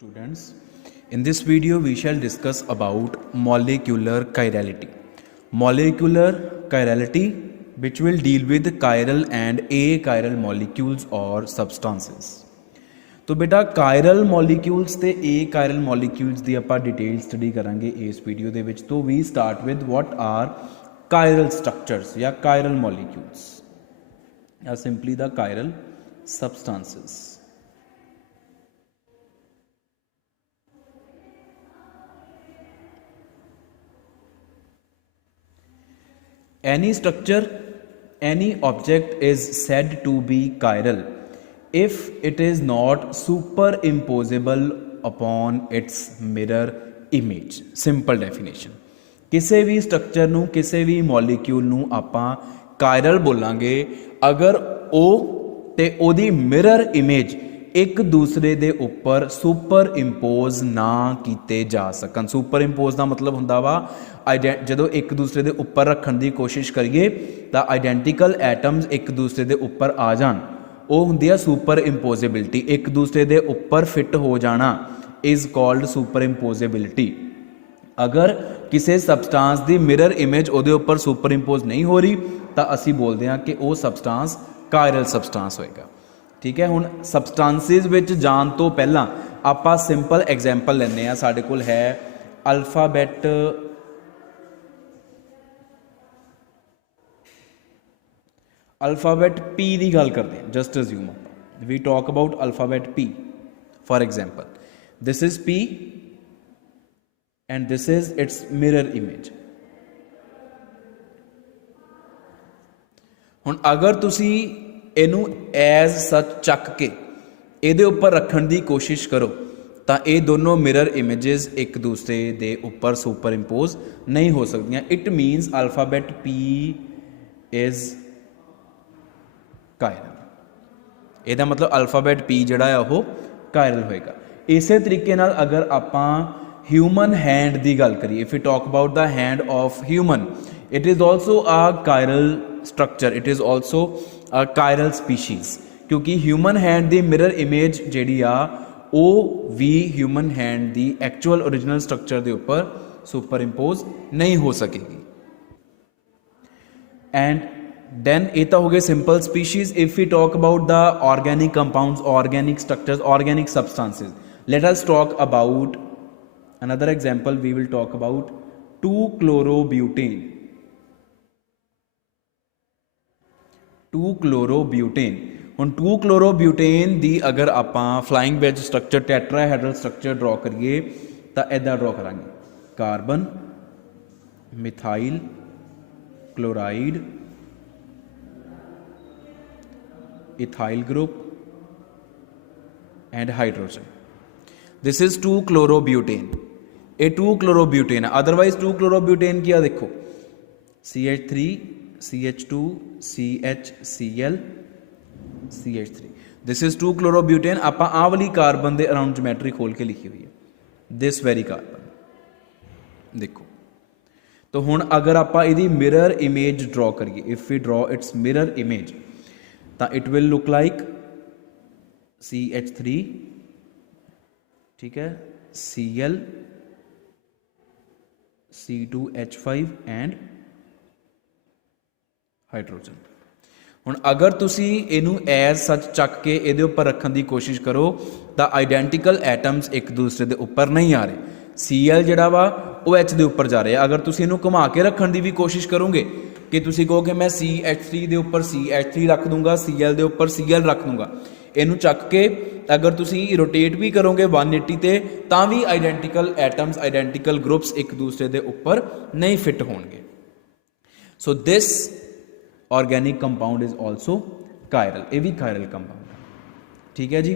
Students, in this video we shall discuss about molecular chirality. Molecular chirality which will deal with chiral and achiral molecules or substances. तो बेटा chiral molecules ਤੇ achiral molecules ਦੀ ਆਪਾਂ detail study करांगे इस video ਦੇ ਵਿੱਚ। तो we start with what are chiral structures या chiral molecules या simply the chiral substances. Any structure, any object is said to be chiral if it is not superimposable upon its mirror image. Simple definition. किसी भी structure नू किसी भी molecule नू आपां chiral बोलांगे अगर ओ ते ओदी मिरर इमेज एक दूसरे दे उपर सुपर इंपोज ना कीते जा सकन। सुपर इंपोज का मतलब हुंदा वा जो एक दूसरे दे उपर रखण दी कोशिश करिए तो आइडेंटिकल एटम्स एक दूसरे दे उपर आ जान, वो हुंदी है सुपर इंपोजिबिलिटी। एक दूसरे दे उपर फिट हो जाना इज कॉल्ड सुपर इंपोजिबिलिटी। अगर किसी सबसटांस की मिरर इमेज उहदे उपर सुपर इंपोज नहीं हो रही तो असी बोलते हैं कि वह सबसटांस कायरल सबसटांस होएगा। ठीक है, हुण सबसटांसिस विच जाण तो पहला आपां सिंपल एग्जाम्पल लैंदे आ। साडे कोल है अल्फाबैट अल्फाबैट पी की गल करते हैं। Just assume we talk about alphabet P. For example this is P and this is its mirror image. हुण अगर तुसी इनू एज सच चक के ये उपर रखण की कोशिश करो तो ये दोनों मिरर इमेजेस एक दूसरे दे उपर सुपर इंपोज नहीं हो सकदियां। It मीनस alphabet P is chiral. ਇਹਦਾ मतलब अल्फाबैट पी ਜਿਹੜਾ ਹੈ ਉਹ कायरल होएगा। इसे तरीके नाल अगर आपां ह्यूमन हैंड की गल करिए, if you talk about the hand of human, it is also a chiral structure, it is also a chiral species. क्योंकि ह्यूमन हैंड की मिरर इमेज जिहड़ी आ वो भी ह्यूमन हैंड की एक्चुअल ओरिजिनल स्ट्रक्चर के उपर सुपर इंपोज नहीं हो सकेगी। एंड then it हो गए simple species. If we talk about the organic compounds, organic structures, organic substances, let us talk about another example. We will talk about 2-chlorobutane. 2-chlorobutane ਹੁਣ 2-chlorobutane ਦੀ अगर ਆਪਾਂ flying wedge structure tetrahedral structure draw करिए ਤਾਂ इदा draw करांगे। Carbon, methyl chloride, ethyl group and hydrogen. This is 2-chlorobutane. ये 2-chlorobutane है। Otherwise 2-chlorobutane क्या देखो CH3 CH2 CHCl CH3। This is 2-chlorobutane। आप आ वाली कार्बन के अराउंड ज्योमेट्री खोल के लिखी हुई है, दिस वेरी कार्बन देखो। तो हुण अगर आप इहदी मिरर इमेज ड्रॉ करिए, if we draw its mirror image तो it will look like CH3, ठीक है, Cl C2H5 एंड हाइड्रोजन। हुण अगर तुसी इनू एज सच चक के इहदे उपर रखण की कोशिश करो तो आइडेंटिकल एटम्स एक दूसरे के उपर नहीं आ रहे। Cl जिहड़ा वा वो H के उपर जा रहे हैं। अगर तुसी इनू घुमा के रखण की भी कोशिश करोगे कि तुसी कहो कि मैं CH3 के उपर CH3 रख दूंगा, Cl के उपर Cl रख दूंगा, इनू चक के अगर तुसी रोटेट भी करोगे 180 ते तां भी आइडेंटिकल एटम्स आइडेंटिकल ग्रुप्स एक दूसरे के उपर नहीं फिट होणगे। So this organic compound is also chiral, ये भी कायरल कंपाउंड। ठीक है जी।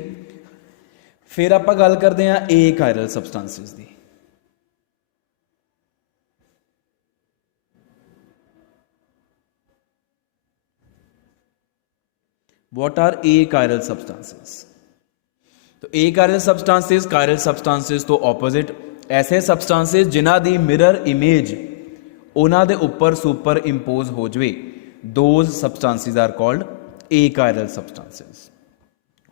फिर आप गल करते हैं ए कायरल सबसटांसिस की। What are achiral substances? तो achiral substances तो opposite ऐसे substances जिन्हां दी mirror image उन्हां दे उपर सुपर इंपोज हो जाए, those substances are called achiral substances।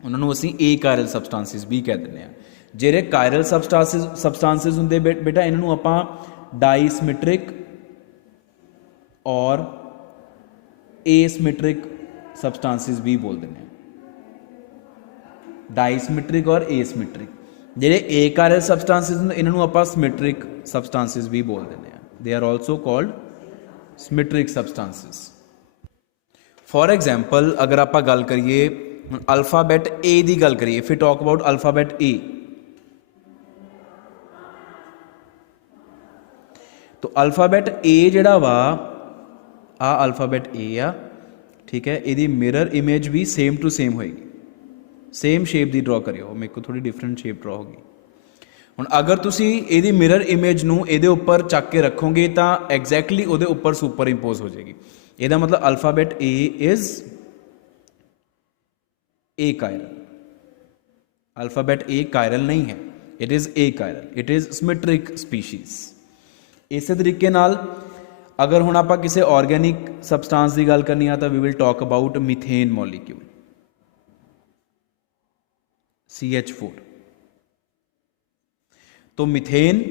उन्होंने असी achiral substances भी कह देने। ਜਿਹੜੇ ਕਾਇਰਲ ਸਬਸਟੈਂसेस ਹੁੰਦੇ ਬੇਟਾ ਇਹਨਾਂ ਨੂੰ ਆਪਾਂ ਡਾਈਸਿਮੈਟ੍ਰਿਕ ਔਰ एसिमेट्रिक सबस्टांसिस भी बोल देने, डाइसिमेट्रिक और एसिमेट्रिक। ਜਿਹੜੇ एकाइरल सबस्टांसिस ਹੁੰਦੇ ਇਹਨਾਂ ਨੂੰ ਆਪਾਂ सिमेट्रिक सबस्टांसिस भी बोल देने, they are also called symmetric substances. For example अगर आप गल करिए अल्फाबैट ए की गल करिए, फिर टॉक अबाउट अल्फाबैट ए, तो अल्फाबैट ए जिहड़ा वा आ अल्फाबैट ए आ, ठीक है, यदी मिरर इमेज भी सेम टू सेम होएगी, सेम शेप की ड्रॉ करियो, मेरे को थोड़ी डिफरेंट शेप ड्रॉ होगी। हुण अगर तुसी यदी मिरर इमेज नूं इहदे उपर चक के रखोगे तो एग्जैक्टली उहदे उपर सुपर इंपोज हो जाएगी। ਇਹਦਾ मतलब alphabet A is a chiral, alphabet A chiral नहीं है, it is achiral, it is symmetric species. इस तरीके नाल अगर हुण आपां किसी ऑर्गेनिक सबसटांस की गल करनी है तो we will talk about methane molecule CH4। तो मीथेन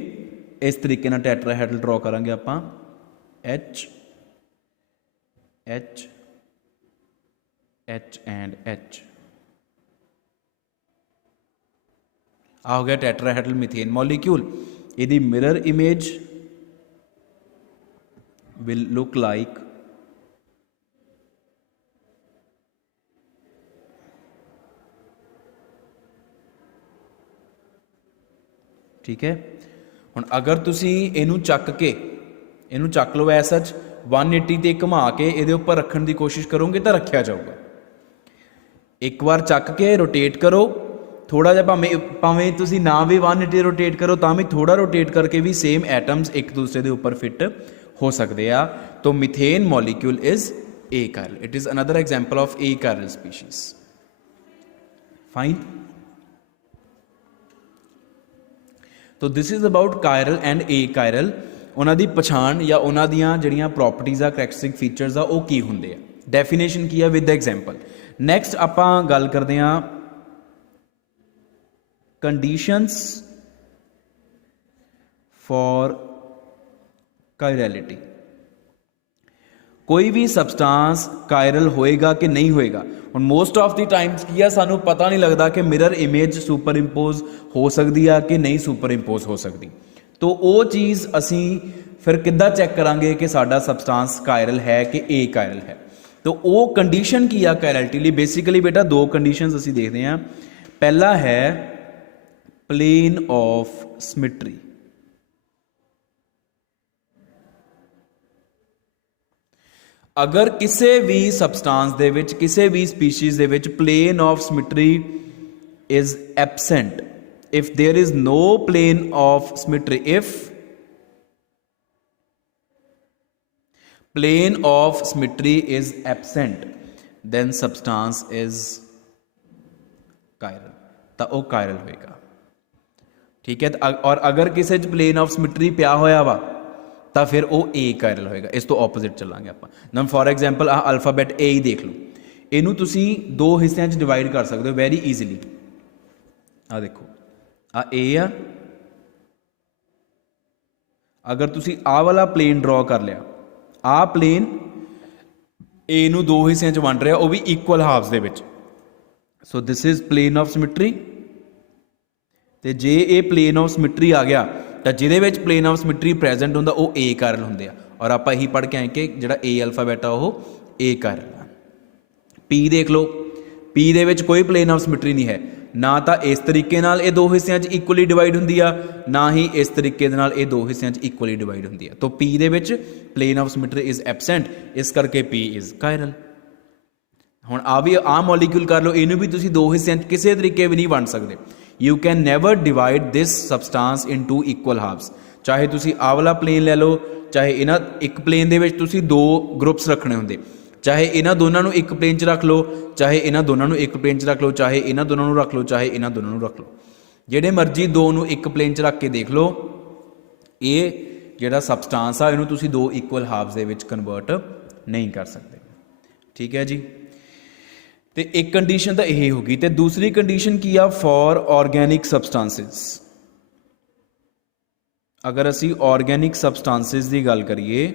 इस तरीके नाल टैट्राहेड्रल ड्रॉ करांगे आपां, H H H and H, आ हो गया टैट्राहेड्रल मीथेन मॉलीक्यूल। यदि mirror image will look like ठीक है। हुण अगर तुसी इनू चक के इनू चक लो ऐ सच 180 ते घुमा के इहदे उपर रखण की कोशिश करोगे तो रखा जाऊगा। एक बार चक के रोटेट करो थोड़ा जिहा, भावें तुसी ना भी 180 रोटेट करो तो भी थोड़ा रोटेट करके भी सेम एटम्स एक दूसरे के उपर फिट हो सकते हैं। तो methane molecule is achiral, it is another example of achiral species. Fine, तो this is about chiral and achiral. उन्हां दी पछाण या उन्हां दियां जिहड़ियां प्रॉपर्टीज़ आ, करैक्टरिस्टिक फीचर्स आ, वो की हुंदे आ, डेफिनेशन की है विद द एग्जाम्पल। नैक्सट आपां गल करदे हां कंडीशंस फॉर कायरलिटी। कोई भी सबसटांस कायरल होएगा कि नहीं होएगा। और मोस्ट ऑफ द टाइम्स की है सानू पता नहीं लगता कि मिरर इमेज सुपर इंपोज हो सकती है कि नहीं सुपर इंपोज हो सकती। तो वो चीज़ असी फिर किद्दां चैक करांगे कि साडा सबसटांस कायरल है कि ए कायरल है। तो वो कंडीशन की आ कायरलिटी लिए, बेसिकली बेटा दो कंडीशंस असी देखते हैं। पहला है प्लेन ऑफ सिमेट्री। अगर किसी भी सबसटांस दे विच, किसी भी स्पीशीज़ दे विच plane of symmetry is absent, if there is no plane of symmetry, if plane of symmetry is absent, then substance is chiral, तो वो chiral होएगा। ठीक है। और अगर किसी प्लेन ऑफ सिमेट्री पिया होया वा तो फिर वो ए कायरल होएगा। इस तो ऑपोजिट चलांगे आप। ना फॉर एग्जाम्पल आ अल्फाबैट ए ही देख लो, इनू तुसी दो हिस्सों में डिवाइड कर सकते हो वेरी ईजिली। आ देखो आ ए आ, अगर तुसी आ वाला प्लेन ड्रॉ कर लिया, आ प्लेन ए नू दो हिस्सों च वंड रहा, वो भी इक्वल हाफ्स दे विच। So this is plane of symmetry. तो जे ये प्लेन ऑफ सिमेट्री आ गया तो जिहदे विच प्लेन ऑफ सिमेट्री प्रेजेंट हुंदा वो ए कायरल हुंदे आ। और आप यही पढ़ के आए कि जिहड़ा ए अल्फाबैट आ वो ए कायरल आ। पी देख लो, पी दे विच कोई प्लेन ऑफ सिमेट्री नहीं है, ना तो इस तरीके नाल ये दो हिस्सों च इक्वली डिवाइड हुंदी आ, ना ही इस तरीके दे नाल ये दो हिस्सों च इक्वली डिवाइड हुंदी आ। तो पी दे विच plane of symmetry is absent, इस करके पी इज कायरल। हुण आ भी आ मॉलीक्यूल कर लो, इनू भी तुसी दो हिस्सों च किसी तरीके भी नहीं वंड सकते। You can never divide this substance in two equal halfs. चाहे तुसी आ वाला प्लेन ले लो, चाहे इन्हां एक प्लेन दे विच तुसी दो ग्रुप्स रखने होंदे, चाहे इन्हां दोनों नूं एक प्लेन च रख लो, चाहे इन्हां दोनों नूं एक प्लेन च रख लो, चाहे इन्हां दोनों नूं रख लो, चाहे इन्हां दोनों नूं रख लो। जिहड़े मर्जी दो नूं एक प्लेन च रख के देख लो, ये जिहड़ा सबसटांस आ इहनूं तुसी दो इक्वल हाफ्स दे विच कन्वर्ट नहीं कर सकते। ठीक है जी। तो एक कंडीशन तो यही होगी। तो दूसरी कंडीशन की आ फॉर ऑर्गेनिक सबसटांसिस। अगर असी ऑर्गेनिक सबसटांसिस की गल करिए,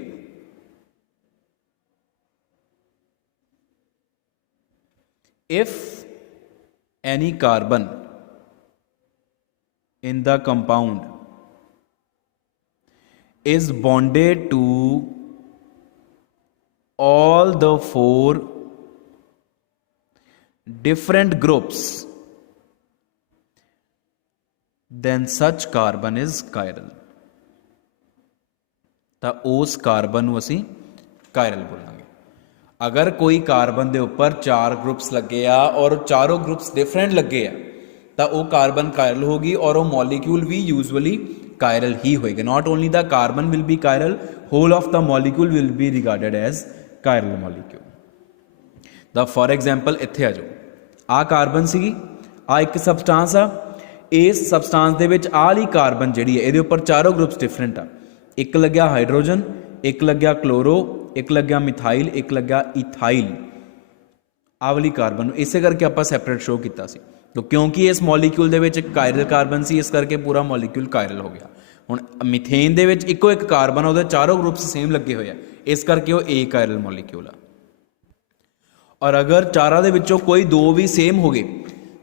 if any carbon in the compound is bonded to all the four different groups, then such carbon is chiral। ਤਾਂ उस कार्बन ਨੂੰ ਅਸੀਂ कायरल बोलांगे। अगर कोई कार्बन के उपर 4 ग्रुप्स लगे आ और चारों ग्रुप्स डिफरेंट लगे आ तो वह कार्बन कायरल होगी और वह मॉलिक्यूल भी यूजअली कायरल ही होएगा। Not only the carbon will be chiral, whole of the molecule will be regarded as chiral molecule. The for example इत्थे आ जाओ, आ कार्बन सी, आ एक सबसटांस आ, इस सबसटांस दे विच आ वाली कार्बन जिहड़ी है इहदे उपर चारों ग्रुप्स डिफरेंट आ। एक लग्या हाइड्रोजन, एक लग्या क्लोरो, एक लग्या मिथाइल, एक लग्या इथाइल। आ वाली कार्बन इस करके आप सैपरेट शो किया सी, तो क्योंकि इस मॉलिक्यूल दे विच कायरल कार्बन सी, इस करके पूरा मॉलिक्यूल कायरल हो गया। हुण मिथेन दे विच इको एक कार्बन, उहदे चारों ग्रुप्स सेम लगे हुए हैं, इस करके वो ए कायरल मॉलिक्यूल आ। और अगर चारों दे विचों कोई दो भी सेम हो गए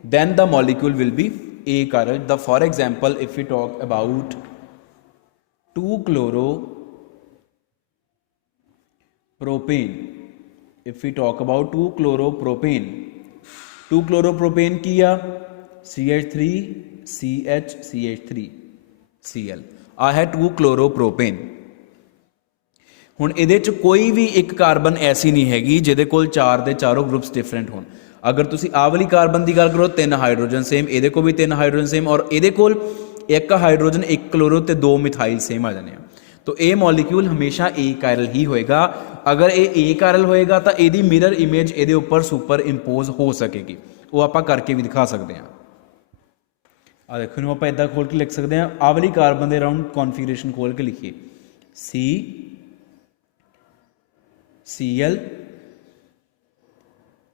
then the molecule will be achiral. The for example if you talk about 2-chloropropane, if we talk about 2-chloropropane, 2-chloropropane की आ CH3 CH CH3 Cl, आ है 2-chloropropane। हुण इहदे च कोई भी एक कार्बन ऐसी नहीं हैगी जिहदे कोल चार दे चारों ग्रुप्स डिफरेंट होण। अगर तुसी आ वाली कार्बन की गल करो, 3 हाइड्रोजन सेम, इहदे कोल भी 3 हाइड्रोजन सेम, और इहदे कोल एक हाइड्रोजन, एक क्लोरो ते 2 मिथाइल सेम आ जाने। तो ये मॉलिक्यूल हमेशा ए कायरल ही होएगा। अगर ये ए कायरल होएगा तो यदी मिरर इमेज ये उपर सुपर इंपोज हो सकेगी, वो आप करके भी दिखा सकते हैं। आ देखो इन्हूं आप इदा खोल के लिख सकते हैं, आ वाली कार्बन के राउंड कॉन्फिगरेशन खोल के लिखिए CCl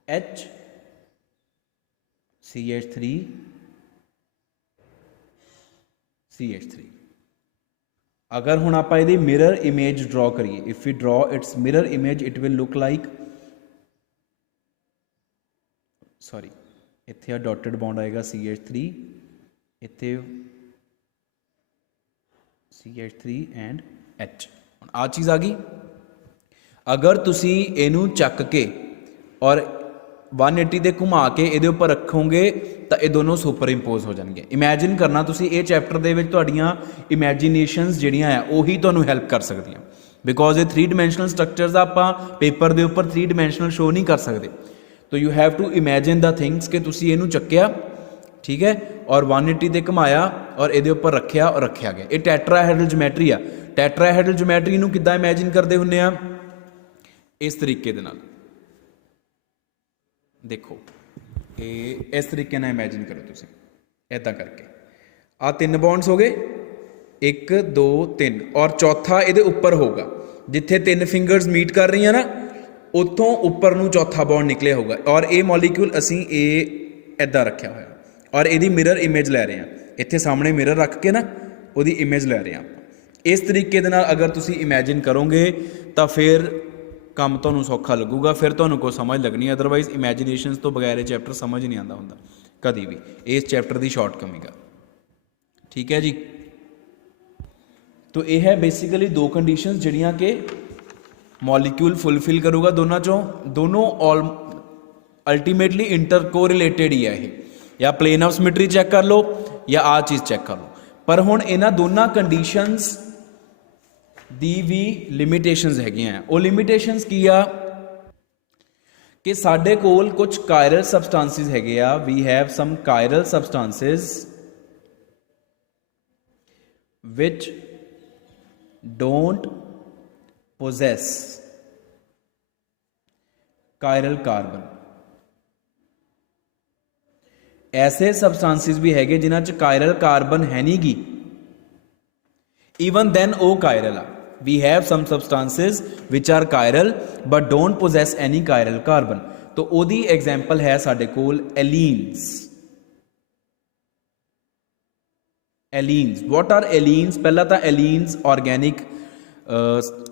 H CH3 CH3। अगर हुण आप इहदी मिरर इमेज ड्रॉ करिए, if you draw its mirror image it will look like, sorry इत्थे डॉटेड बॉन्ड आएगा CH3, इत्थे CH3 एंड H। हुण आ चीज़ आ गई। अगर तुसी इनू चक के और 180 दे घुमा के ये उपर रखोगे तो ये दोनों सुपर इंपोज हो जाएंगे। इमैजिन करना तुसी ये चैप्टर दे विच तुहाड़ियां इमैजीनेशनस जिहड़ियां है उही तुहानूं हैल्प कर सकदियां, बिकॉज ये 3 डिमेंशनल स्ट्रक्चर्स आपां पेपर के उपर 3 डिमेंशनल शो नहीं कर सकते। तो you have to imagine the things कि तुसी इनू चक्या, ठीक है, और 180 ते घुमाया और ये उपर रखिया और रखा गया। ये टैट्राहेड्रल ज्योमैट्री आ। टैट्राहेड्रल ज्योमैट्री नूं किद्दां इमैजिन करते हुंदे आ, इस तरीके दे नाल देखो, ये इस तरीके ना इमैजिन करो तुम इदा करके, आ 3 बॉन्ड्स हो गए, 1 2 3, और चौथा ये उपर होगा, जिथे 3 फिंगर्स मीट कर रही हैं ना उतों उपर नूं चौथा बॉन्ड निकलिया होगा। और ये मॉलिक्यूल असी इदा रखा हुआ और यदी मिरर इमेज लै रहे हैं, इत्थे सामने मिरर रख के ना उहदी इमेज लै रहे हैं। इस तरीके दे नाल अगर तुसी इमैजिन करोगे तो फिर काम तुहानूं सौखा लगूगा, फिर तुहानूं कोई समझ लगनी। अदरवाइज इमैजीनेशन तो बगैर चैप्टर समझ नहीं आता हुंदा कभी भी, इस चैप्टर की शॉर्टकमिंग आ। ठीक है जी, तो यह है बेसिकली 2 कंडीशनस जिहड़ियां कि मॉलिक्यूल फुलफिल करूगा दोनों चों। दोनों ऑल अल्टीमेटली इंटर कोरिलेटेड ही है ये, या प्लेन ऑफ सिमेट्री चैक कर लो या आ चीज़ चैक कर लो। पर हुण इन्हां दोनों कंडीशनस दी भी लिमिटेशनस हैगियां। वो लिमिटेशनस की आ कि साडे कोल कुछ कायरल सबसटांसिस हैगे आ, we have some chiral substances which don't possess chiral carbon. ऐसे सबसटांसिस भी हैगे जिन्हां च कायरल कार्बन है नहीं गी, even then ओ कायरल आ। We have some substances which are chiral but don't possess any chiral carbon। तो तो ਉਹਦੀ एग्जाम्पल है साडे कोल एलीन्स। एलीन्स, वॉट आर एलीन्स? पहला तो एलीन्स ऑर्गैनिक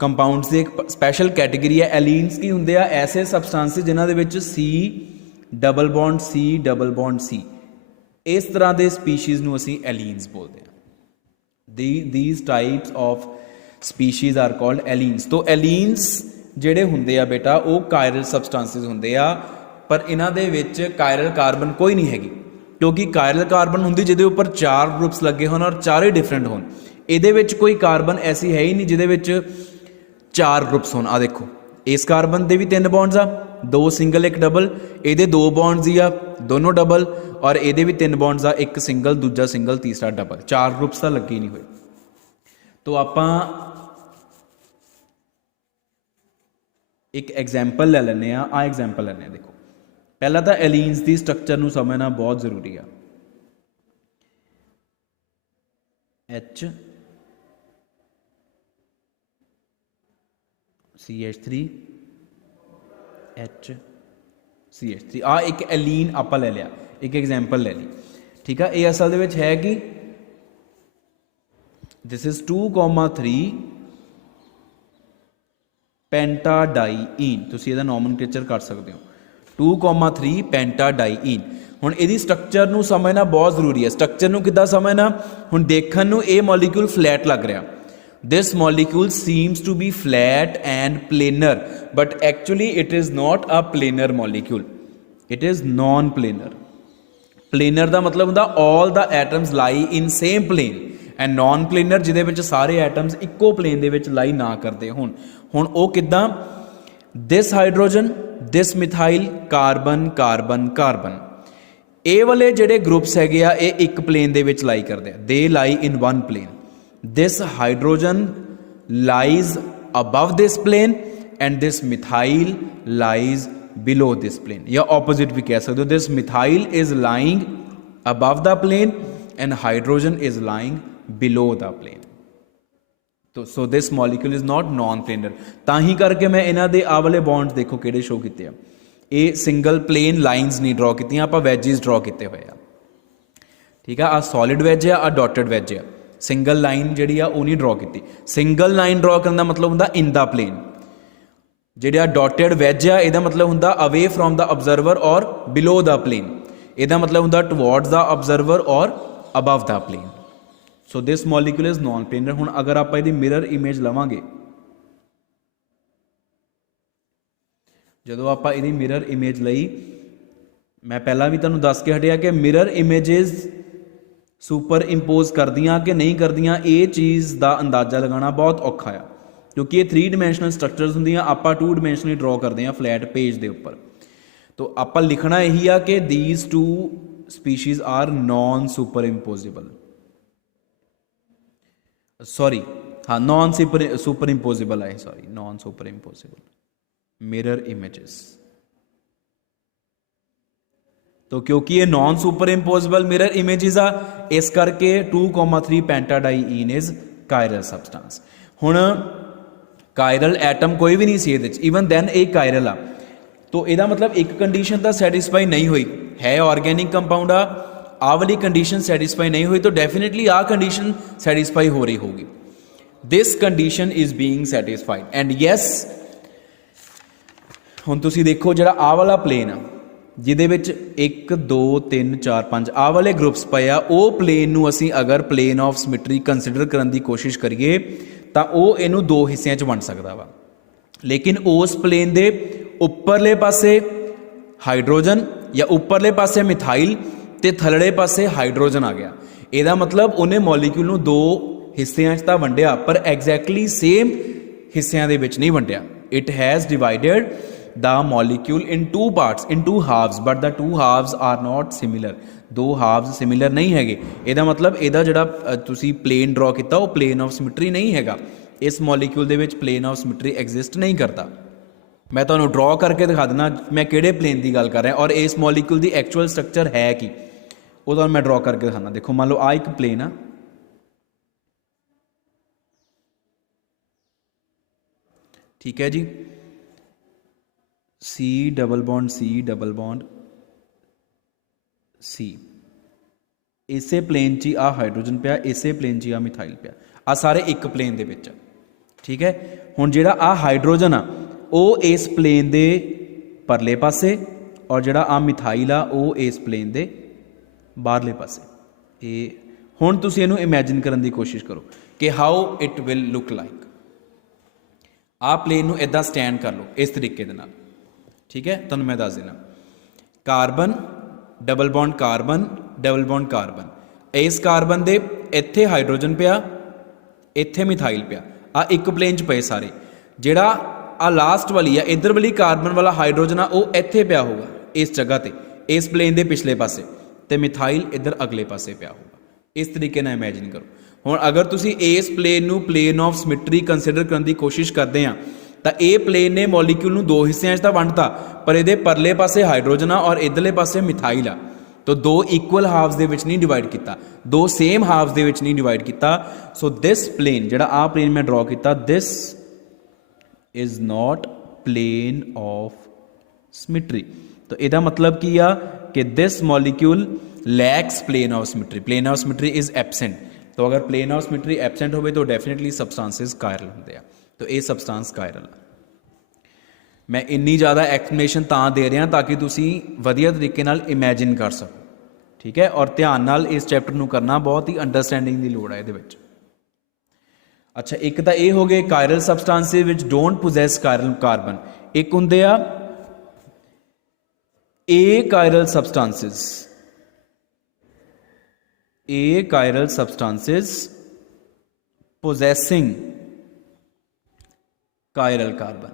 कंपाउंड्स की एक स्पैशल कैटेगरी है। एलीन्स की होंगे आ ऐसे सबसटांसिस जिन्हों के सी डबल बॉन्ड सी इस तरह के स्पीशीज़ नूं असीं एलीन्स बोलते हैं। These types of species are called allenes. तो एलीन्स ਜਿਹੜੇ ਹੁੰਦੇ ਆ बेटा वो कायरल सबसटांसिस ਹੁੰਦੇ ਆ, पर इन्हां दे विच कायरल कार्बन कोई नहीं हैगी, क्योंकि कायरल कार्बन ਹੁੰਦੀ ਜਿਹਦੇ ਉੱਪਰ 4 ग्रुप्स लगे होण और चारे डिफरेंट होण। ਇਹਦੇ ਵਿੱਚ कोई कार्बन ऐसी है ही नहीं ਜਿਹਦੇ ਵਿੱਚ 4 ग्रुप्स होण। आ देखो इस कार्बन ਦੇ भी 3 बॉन्ड्स आ, 2 सिंगल 1 डबल, ਇਹਦੇ 2 बॉन्ड्स ही आ दोनों डबल, और ਇਹਦੇ भी 3 बॉन्ड्स आ, एक सिंगल दूजा सिंगल तीसरा डबल, 4 ग्रुप्स ਤਾਂ ਲੱਗੇ नहीं हुए। तो ਆਪਾਂ एक एग्जाम्पल ले लें, आ एग्जाम्पल लें। देखो पहला तो एलीन्स की स्ट्रक्चर नूं समझना बहुत जरूरी है। H CH3 H CH3 आ एक एलीन आप ले लिया, एक एग्जाम्पल ले ली, ठीक है। ये असल दे विच है कि दिस इज 2,3 पेंटाडाईन, तुसीं इहदा नॉमनक्लेचर कर सकते हो 2,3 पेंटाडाईन। हुण इहदी स्ट्रक्चर नूं समझना बहुत जरूरी है। स्ट्रक्चर नूं किद्दां समझना? हुण देखण नूं ये मॉलीक्यूल फ्लैट लग रहा, this molecule seems to be flat and planar, but actually it is not a planar molecule, it is non planar. Planar का मतलब होंदा all the atoms lie in same plane, and non planar जिहदे विच सारे atoms इक्को plane दे विच लाई ना करते होण। हुण वो किद्दां? This hydrogen, this methyl, carbon carbon carbon, ये वाले जिहड़े ग्रुप्स हैगे आ ये एक प्लेन दे विच लाई करदे आ, they lie in one plane. This hydrogen lies above this plane and this methyl lies below this plane, या ऑपोजिट भी कह सकते हो, this methyl is lying above the plane and hydrogen is lying below the plane. तो so this molecule is not non planar. ताही करके मैं इन्हां दे आ वाले बॉन्ड्स देखो किहड़े शो किते आ, ये सिंगल प्लेन लाइनस नहीं ड्रॉ कीतियां, आपां वैजिज ड्रॉ किते होए आ, ठीक है। आ सॉलिड वैज है, आ डॉटेड वैज है, सिंगल लाइन जिहड़ी आ वो नहीं ड्रॉ की। सिंगल लाइन ड्रॉ करने का मतलब होंदा इन द प्लेन, जिहड़ा डॉटेड वैज है इहदा मतलब होंदा अवे फ्रॉम द ऑब्जर्वर और बिलो द प्लेन, इहदा मतलब होंदा टुवर्ड्स द ऑब्जर्वर और above the plane. So this molecule is non planar. हुण अगर आप इहदी मिरर इमेज लवांगे, जदों आप इहदी मिरर इमेज लई, मैं पहला भी तुहानूं दस के हटिया कि मिरर इमेजेस सुपर इंपोज करदियां कि नहीं करदियां, ये चीज़ का अंदाजा लगाना बहुत औखा है, क्योंकि ये 3 डिमेंशनल स्ट्रक्चर्स होंदियां, आप 2 डिमेंशनली ड्रॉ करते हैं फ्लैट पेज के उपर। तो आप लिखना यही आ कि these 2 species are non superimposable, sorry हाँ नॉन सुपर इंपोजिबल है, sorry non superimposable mirror images. तो क्योंकि ये non superimposable mirror images आ, इस करके 2,3 पेंटाडाईन इज कायरल सबसटेंस। हुण कायरल एटम कोई भी नहीं सी इहदे विच, ईवन दैन एक कायरल आ, तो इसका मतलब एक कंडीशन तो सैटिस्फाई नहीं हुई है, ऑर्गेनिक कंपाउंड आ वाली कंडीशन सैटिस्फाई नहीं हुई, तो डेफिनेटली आ कंडीशन सैटिस्फाई हो रही होगी। This condition is being satisfied and yes. हुण तुसीं देखो जिहड़ा आ वाला प्लेन आ जिहदे विच 1 2 3 4 5 आ वाले ग्रुप्स पे आ, वो प्लेन नूं असीं अगर प्लेन ऑफ सिमेट्री कंसीडर करने की कोशिश करिए तो वह इनू 2 हिस्सों च वंड सकता वा, लेकिन उस प्लेन के उपरले पासे हाइड्रोजन या उपरले पासे मिथाइल ते थल्ले पासे हाइड्रोजन आ गया। ਇਹਦਾ मतलब उन्हें मॉलीक्यूल ਨੂੰ 2 ਹਿੱਸਿਆਂ 'ਚ ਤਾਂ ਵੰਡਿਆ, पर एग्जैक्टली सेम ਹਿੱਸਿਆਂ ਦੇ ਵਿੱਚ नहीं ਵੰਡਿਆ। It has divided the molecule in 2 parts, in 2 halves, but the 2 halves are not similar. 2 halves similar नहीं है। ਇਹਦਾ मतलब ਇਹਦਾ ਜਿਹੜਾ ਤੁਸੀਂ प्लेन ड्रॉ किया वो प्लेन ऑफ सिमेट्री नहीं है। इस मॉलीक्यूल ਦੇ ਵਿੱਚ प्लेन ऑफ सिमेट्री एग्जिस्ट नहीं करता। मैं ਤੁਹਾਨੂੰ ड्रॉ करके दिखा देना मैं किहड़े प्लेन की गल कर रहा, और इस मॉलीक्यूल की एक्चुअल स्ट्रक्चर है कि वो तो मैं ड्रॉ करके दिखाना। देखो मान लो आ एक प्लेन आ, ठीक है जी, C double bond C double bond C, इसे प्लेन च आ हाइड्रोजन पिया, इसे प्लेन च आ मिथाइल पिया, आ सारे एक प्लेन दे विच। ठीक है, हुण जिहड़ा आ हाइड्रोजन आ वो इस प्लेन दे परले पासे और जिहड़ा आ मिथाइल आ वो इस प्लेन दे बाहरले पासे। ये हुण तुसीं इहनूं इमैजिन करन दी कोशिश करो कि how it will look like. आ प्लेन नूं इदां स्टैंड कर लो इस तरीके दे नाल। ठीक है, तुहानूं मैं दस देना, carbon double bond carbon double bond carbon, इस कार्बन दे इत्थे हाइड्रोजन पिया, इत्थे मिथाइल पिया, आ एक प्लेन च पे सारे। जिहड़ा आ लास्ट वाली आ इधर वाली कार्बन वाला हाइड्रोजन आ वो इत्थे पिया होगा इस जगह ते, इस प्लेन दे पिछले पासे, ते मिथाइल इधर अगले पासे पिया होगा। इस तरीके नाल इमैजिन करो। हुण अगर तुसीं इस प्लेन नूं प्लेन ऑफ सिमिट्री कंसीडर करन दी कोशिश करदे आ तां ये प्लेन ने मॉलीक्यूल नूं दो हिस्सिਆਂ 'ਚ ਤਾਂ ਵੰਡਤਾ, पर ਇਹਦੇ परले पासे हाइड्रोजन आ और इधरले पासे मिथाइल आ। तो दो इक्वल हाफ्स दे विच नहीं डिवाइड किया, दो सेम हाफ्स दे विच नहीं डिवाइड किया। सो दिस प्लेन जिहड़ा आ प्लेन मैं ड्रॉ किया, this is not plane of symmetry. तो इसका मतलब की आ कि this molecule lacks plane of symmetry, plane of symmetry is absent. तो अगर प्लेन ऑफ सिमिट्री एबसेंट हो तो डेफिनेटली सबसटांसिस कायरल होंगे आ। तो ये सबसटांस कायरल आ। मैं इन्नी ज़्यादा एक्सप्लेनेशन तां दे रहा ताकि तुसीं वधिया तरीके नाल इमैजिन कर सको। ठीक है, और ध्यान नाल इस चैप्टर नूं करना, बहुत ही अंडरस्टैंडिंग की लोड़ है इहदे विच। अच्छा, एक तो ये हो गए chiral substances which don't possess chiral carbon, एक हुंदे आ achiral substances, achiral substances possessing chiral carbon.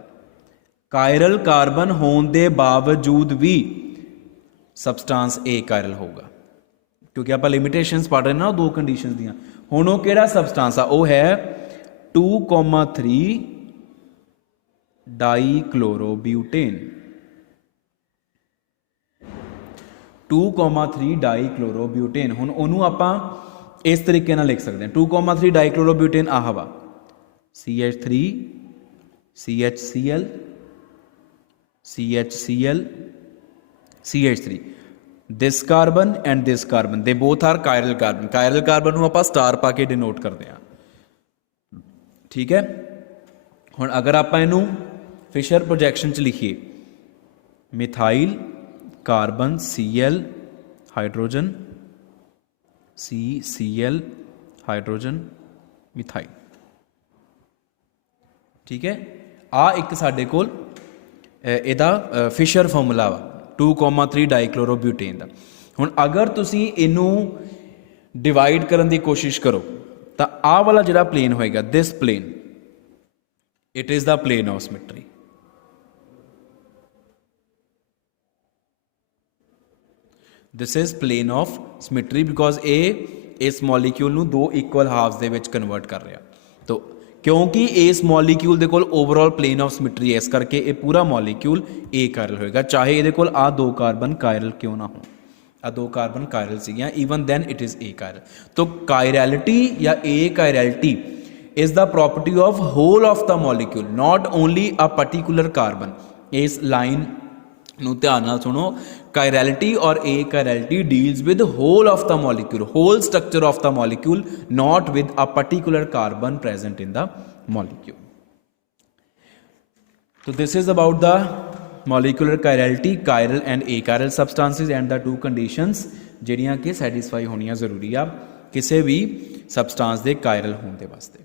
Chiral carbon होने के बावजूद भी सबसटांस ए कायरल होगा, क्योंकि आप लिमिटेशंस पढ़ रहे ना दो कंडीशंस दियां। हुण वो किहड़ा सबसटांस आ, वो है 2,3 डाईक्लोरोब्यूटेन, 2,3 डाईक्लोरोब्यूटेन। हुण उहनूं आपां इस तरीके नाल लिख सकते हैं, 2,3 डाईक्लोरोब्यूटेन आ हवा CH3 CHCl CHCl CH3, this carbon and this carbon दे both are chiral carbon. Chiral carbon नूं आपां स्टार पा के डिनोट करते हैं। ठीक है, हुण अगर आपां इहनूं फिशर प्रोजैक्शन च लिखिए, methyl carbon Cl hydrogen CCl hydrogen methyl. ठीक है, आ एक साडे कोल इहदा फिशर फॉर्मूला वा 2,3 डाईक्लोरोब्यूटेन का। हुण अगर तुसीं इनू डिवाइड करन दी कोशिश करो तो आ वाला जिहड़ा प्लेन होएगा, this plane, it is the plane of symmetry. This is plane of symmetry because a इस मॉलीक्यूल नूं दो इक्वल हाफ्स दे विच कन्वर्ट कर रहा। तो क्योंकि इस मॉलीक्यूल दे कोल ओवरऑल प्लेन ऑफ सिमिट्री है, इस करके ये पूरा मॉलीक्यूल ए कायरल होएगा, चाहे ये कोल आ दो कार्बन कायरल क्यों ना हो। आ दो कार्बन कायरल सीगियां, even then it is achiral. तो कायरैलिटी या achirality is the property of whole of the molecule, not only a particular carbon. इस लाइन नूं ध्यान नाल सुनो, कायरैलिटी और achirality deals with whole of the molecule, whole structure of the molecule, not with a particular carbon present in the molecule. So this is about the molecular chirality, chiral and achiral substances and the two conditions ਜਿਹੜੀਆਂ ਕਿ satisfy ਹੋਣੀਆਂ ਜ਼ਰੂਰੀ ਆ ਕਿਸੇ ਵੀ substance ਦੇ ਕਾਇਰਲ ਹੋਣ ਦੇ ਵਾਸਤੇ।